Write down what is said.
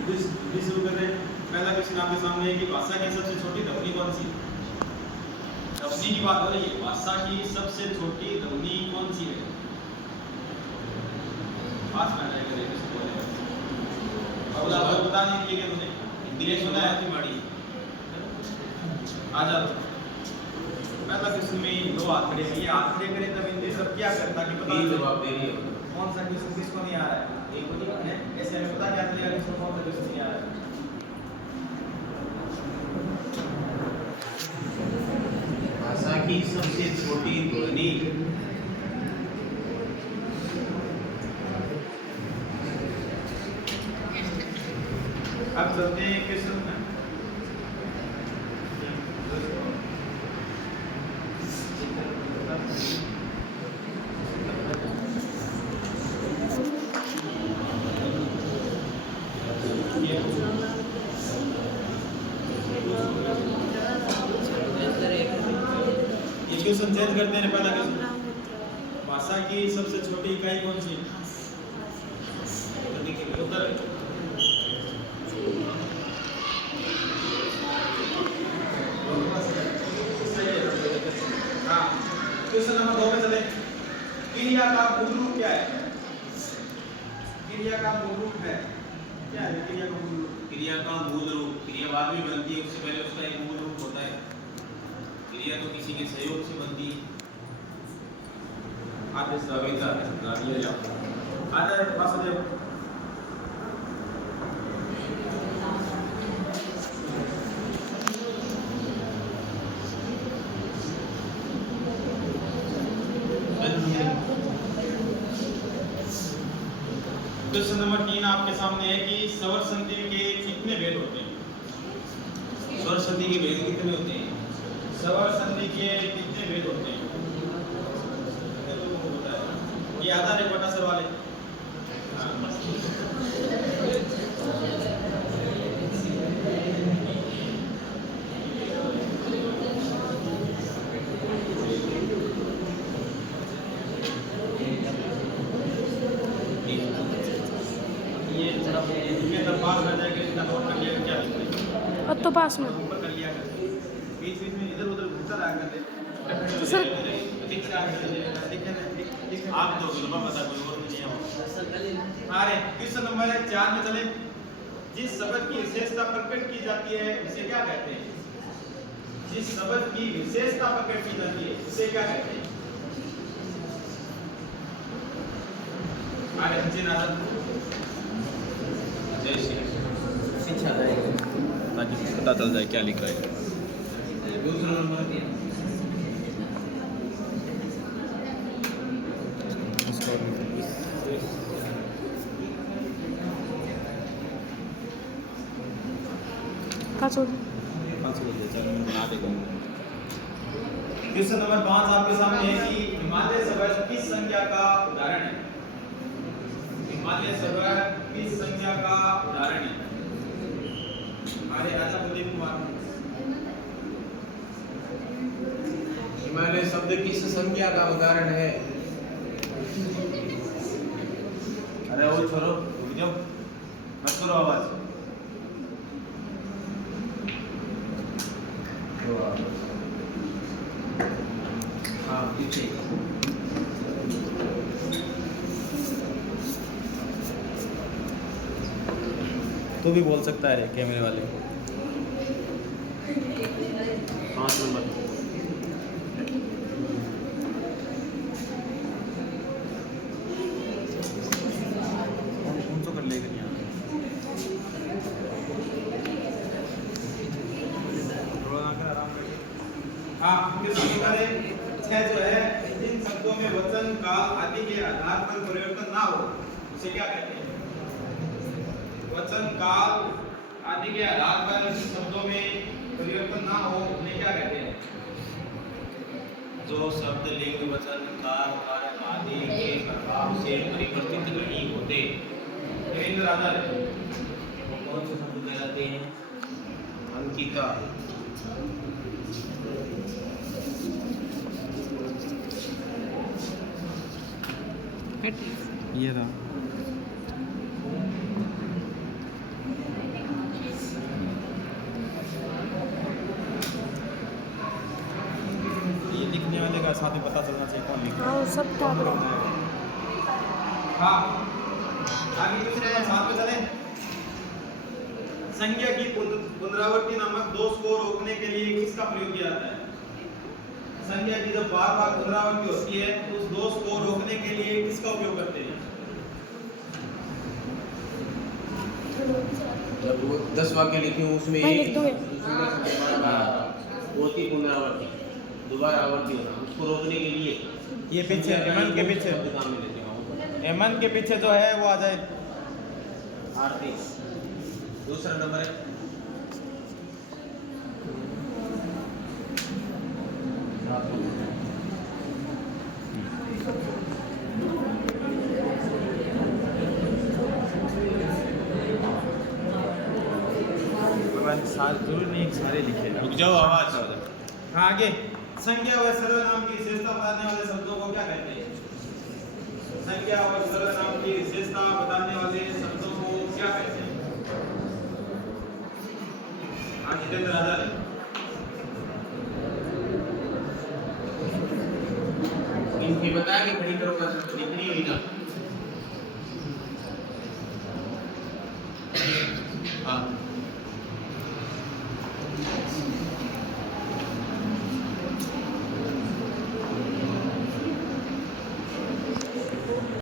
जल्दी शुरू कर रहे हैं। पहला क्वेश्चन आपके सामने है कि भाषा की सबसे छोटी ध्वनि कौन सी? ध्वनि की बात हो रही है, भाषा की सबसे छोटी ध्वनि कौन सी है? पास में आएगा देखो बोलेगा। अब आपको बता नहीं कि तुमने हिंदी में सुना है कि माड़ी आ जाओ। पहला क्वेश्चन में दो हाथ खड़े हैं, ये हाथ खड़े करें तब हिंदी सब क्या करता कि पता जवाब दे रही है। कौन सा क्वेश्चन किसको नहीं आ रहा है? एक को नहीं है, ऐसे हमें पता क्या चलेगा किसको कौन सा क्वेश्चन नहीं आ रहा है। भाषा की सबसे छोटी ध्वनि अब चलते हैं क्वेश्चन में। क्वेश्चन चेंज करते हैं। पहला क्वेश्चन, भाषा की सबसे छोटी इकाई कौन सी? उत्तर हाँ। क्वेश्चन नंबर 2 में चले। क्रिया का मूल रूप क्या है? क्रिया का मूल रूप है क्या है? क्रिया का मूल रूप, क्रिया का मूल रूप, क्रिया बाद में बनती है, उससे पहले उसका एक मूल रूप होता है। क्रिया तो किसी के सहयोग से बनती है। आगे सविता नारियल जाओ आगे वासुदेव। क्वेश्चन नंबर 3 आपके सामने है कि स्वर संधि के कितने भेद होते हैं? स्वर संधि के भेद कितने होते हैं? स्वर संधि के कितने भेद होते हैं? ये आधा रे बटा सर वाले। ये थोड़ा ये तो पास कर जाएगा, इसका नोट कर लिया क्या लिखना है? अब तो पास में ऊपर कर लिया कर, बीच बीच में इधर उधर घूमता रहा कर दे। तो सर आप दो लंबा बता कोई और नहीं है। अरे क्वेश्चन नंबर 4 में चले। जिस शब्द की विशेषता प्रकट की जाती है उसे क्या कहते हैं? जिस शब्द की विशेषता प्रकट की जाती है उसे क्या कहते हैं? अरे जिन आदत जय श्री शिक्षा देगा ताकि पता चल जाए क्या लिख रहा है। दूसरा नंबर क्वेश्चन नंबर 5 आपके सामने है कि हिमालय शब्द किस संख्या का उदाहरण है? हिमालय शब्द किस संख्या का उदाहरण है? हमारे राजा प्रदीप कुमार। हिमालय शब्द किस संख्या का उदाहरण है? अरे वो छोड़ो, रुक जाओ, मत करो आवाज। हाँ पीछे तो भी बोल सकता है कैमरे वाले। 5 नंबर कौन सा कर लेगा यहाँ? थोड़ा आकर आराम करिए। हाँ किस प्रकार छह जो है इन शब्दों में वचन काल आदि के आधार पर परिवर्तन ना हो उसे क्या कहते हैं? वचन काल आदि के आधार पर इन शब्दों में परिवर्तन ना हो उन्हें क्या कहते हैं? जो शब्द लिंग वचन काल कारक आदि के प्रभाव से परिवर्तित नहीं होते देवेंद्र राजा वो कौन से शब्द कहलाते हैं? अंकिता। ये था लिखा है साथ में पता चलना चाहिए कौन लिखा हाँ वो सब था है। हाँ आगे दूसरे साथ में चले। संज्ञा की पुनरावृत्ति नामक दोष को रोकने के लिए किसका प्रयोग किया जाता है? संज्ञा की जब बार बार पुनरावृत्ति होती है तो उस दोष को रोकने के लिए किसका उपयोग करते हैं? जब वो 10 वाक्य लिखे हूँ उसमें मैं लिख दूंगी। बहुत ही पुनरावृत्ति दोबारा आवर्ती होना उसको रोकने के लिए ये पीछे एमन के पीछे काम में लेते हैं। एमन के पीछे जो है वो आ जाए। आरती दूसरा नंबर है जरूर नहीं सारे लिखे रुक जाओ आवाज हाँ आगे। संज्ञा और सर्वनाम की विशेषता बताने वाले शब्दों को क्या कहते हैं? संज्ञा और सर्वनाम की विशेषता बताने वाले शब्दों को क्या कहते हैं? हाँ जितेंद्र आजाद इनकी बता के खड़ी करो का लिखनी हुई ना। हाँ